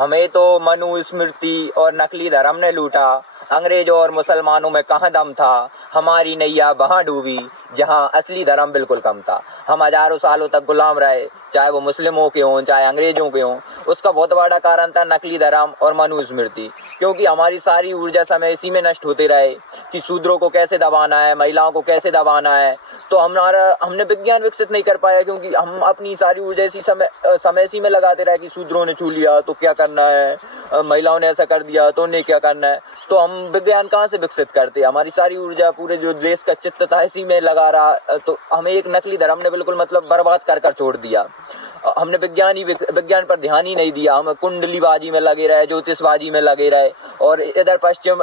हमें तो मनु स्मृति और नकली धर्म ने लूटा, अंग्रेजों और मुसलमानों में कहाँ दम था, हमारी नैया वहाँ डूबी जहाँ असली धर्म बिल्कुल कम था। हम हजारों सालों तक गुलाम रहे, चाहे वो मुस्लिमों के हों चाहे अंग्रेजों के हों। उसका बहुत बड़ा कारण था नकली धर्म और मनु स्मृति, क्योंकि हमारी सारी ऊर्जा समय इसी में नष्ट होते रहे कि शूद्रों को कैसे दबाना है, महिलाओं को कैसे दबाना है। तो हमने विज्ञान विकसित नहीं कर पाया, क्योंकि हम अपनी सारी ऊर्जा इसी समय इसी में लगाते रहे कि शूद्रों ने छू लिया तो क्या करना है, महिलाओं ने ऐसा कर दिया तो उन्हें क्या करना है। तो हम विज्ञान कहाँ से विकसित करते, हमारी सारी ऊर्जा पूरे जो देश का चित्त था इसी में लगा रहा। तो हमें एक नकली धर्म ने बिल्कुल मतलब बर्बाद कर छोड़ दिया। हमने विज्ञान पर ध्यान ही नहीं दिया। हम कुंडलीबाजी में लगे रहे, ज्योतिषबाजी में लगे रहे, और इधर पश्चिम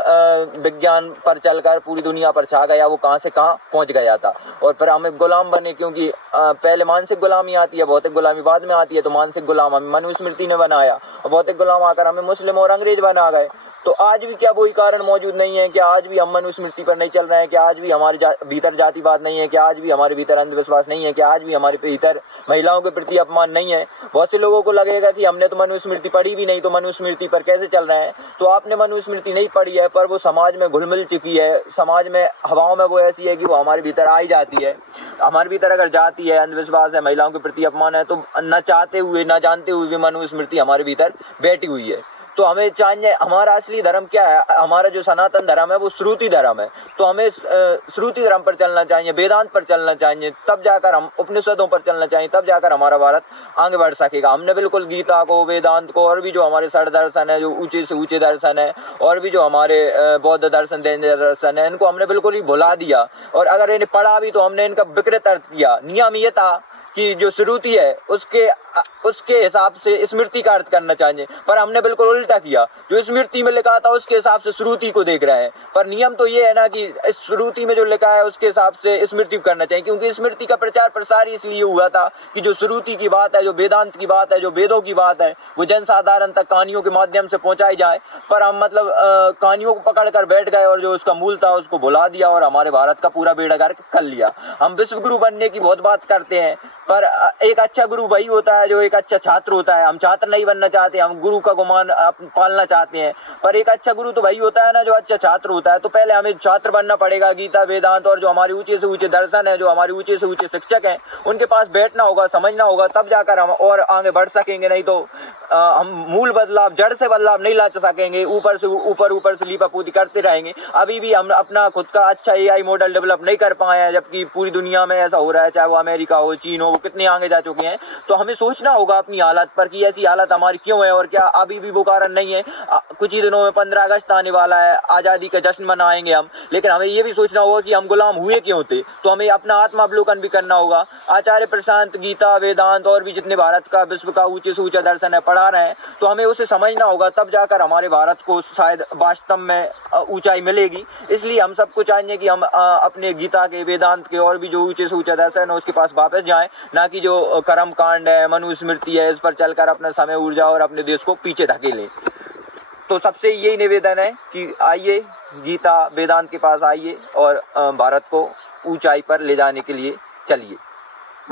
विज्ञान पर चलकर पूरी दुनिया पर छा गया, वो कहाँ से कहाँ पहुंच गया था। और फिर हमें गुलाम बने, क्योंकि पहले मानसिक गुलामी आती है, भौतिक गुलामी बाद में आती है। तो मानसिक गुलाम हमें मनुस्मृति ने बनाया, और भौतिक गुलाम आकर हमें मुस्लिम और अंग्रेज बना गए। तो आज भी क्या वही कारण मौजूद नहीं है? क्या आज भी हम मनुस्मृति पर नहीं चल रहे हैं? क्या आज भी हमारे भीतर जातिवाद नहीं है? क्या आज भी हमारे भीतर अंधविश्वास नहीं है? क्या आज भी हमारे भीतर महिलाओं के प्रति अपमान नहीं है? बहुत से लोगों को लगेगा कि हमने तो मनुस्मृति पढ़ी भी नहीं, तो मनुस्मृति पर कैसे चल रहे हैं। तो आपने मनुस्मृति नहीं पढ़ी है, पर वो समाज में घुल मिल चुकी है, समाज में हवाओं में वो ऐसी है कि वो हमारे भीतर आई जाती है। हमारे भीतर अगर जाती है, अंधविश्वास है, महिलाओं के प्रति अपमान है, तो न चाहते हुए न जानते हुए भी मनुस्मृति हमारे भीतर बैठी हुई है। तो हमें चाहिए, हमारा असली धर्म क्या है? हमारा जो सनातन धर्म है वो श्रुति धर्म है। तो हमें श्रुति धर्म पर चलना चाहिए, वेदांत पर चलना चाहिए, तब जाकर हम उपनिषदों पर चलना चाहिए, तब जाकर हमारा भारत आगे बढ़ सकेगा। हमने बिल्कुल गीता को, वेदांत को, और भी जो हमारे षड दर्शन है, जो ऊंचे से ऊंचे दर्शन है, और भी जो हमारे बौद्ध दर्शन, जैन दर्शन है, इनको हमने बिल्कुल ही भुला दिया। और अगर इन्हें पढ़ा भी तो हमने इनका विकृत अर्थ किया। नियम ये था कि जो श्रुति है उसके हिसाब से स्मृति का अर्थ करना चाहिए, पर हमने बिल्कुल उल्टा किया। जो स्मृति में लिखा था उसके हिसाब से श्रुति को देख रहे हैं। पर नियम तो ये है ना कि श्रुति में जो लिखा है उसके हिसाब से स्मृति करना चाहिए, क्योंकि स्मृति का प्रचार प्रसार इसलिए हुआ था कि जो श्रुति की बात है, जो वेदांत की बात है, जो वेदों की बात है, वो जनसाधारण तक कहानियों के माध्यम से पहुंचाई जाए। पर हम मतलब कहानियों को पकड़ कर बैठ गए, और जो उसका मूल था उसको भुला दिया, और हमारे भारत का पूरा बेड़ा गर्क कर लिया। हम विश्व गुरु बनने की बहुत बात करते हैं, पर एक अच्छा गुरु वही होता है जो एक अच्छा छात्र होता है। हम छात्र नहीं बनना चाहते, हम गुरु का गुमान पालना चाहते हैं। पर एक अच्छा गुरु तो वही होता है ना जो अच्छा छात्र होता है। तो पहले हमें छात्र बनना पड़ेगा। गीता, वेदांत और जो हमारे ऊंचे से ऊंचे दर्शन है, जो हमारे ऊंचे से ऊंचे शिक्षक हैं, उनके पास बैठना होगा, समझना होगा, तब जाकर हम और आगे बढ़ सकेंगे। नहीं तो हम मूल बदलाव, जड़ से बदलाव नहीं ला सकेंगे। ऊपर से लीपापोती करते रहेंगे। अभी भी हम अपना खुद का अच्छा AI मॉडल डेवलप नहीं कर पाए हैं, जबकि पूरी दुनिया में ऐसा हो रहा है, चाहे वो अमेरिका हो, चीन हो, वो कितने आगे जा चुके हैं। तो हमें सोचना होगा अपनी हालत पर कि ऐसी हालत हमारी क्यों है, और क्या अभी भी वो कारण नहीं है। कुछ ही दिनों में 15 अगस्त आने वाला है, आजादी का जश्न मनाएंगे हम, लेकिन हमें ये भी सोचना होगा कि हम गुलाम हुए क्यों थे। तो हमें अपना आत्मावलोकन भी करना होगा। आचार्य प्रशांत गीता, वेदांत और भी जितने भारत का, विश्व का ऊंचे से ऊंचा दर्शन है पढ़ा रहे हैं, तो हमें उसे समझना होगा, तब जाकर हमारे भारत को शायद वास्तव में ऊंचाई मिलेगी। इसलिए हम सबको चाहिए कि हम अपने गीता के, वेदांत के और भी जो ऊंचे से ऊंचा दर्शन है उसके पास वापस जाएं, ना कि जो कर्म कांड है, मनुस्मृति है, इस पर चलकर अपना समय, ऊर्जा और अपने देश को पीछे धकेलें। तो सबसे यही निवेदन है कि आइए, गीता वेदांत के पास आइए, और भारत को ऊंचाई पर ले जाने के लिए चलिए।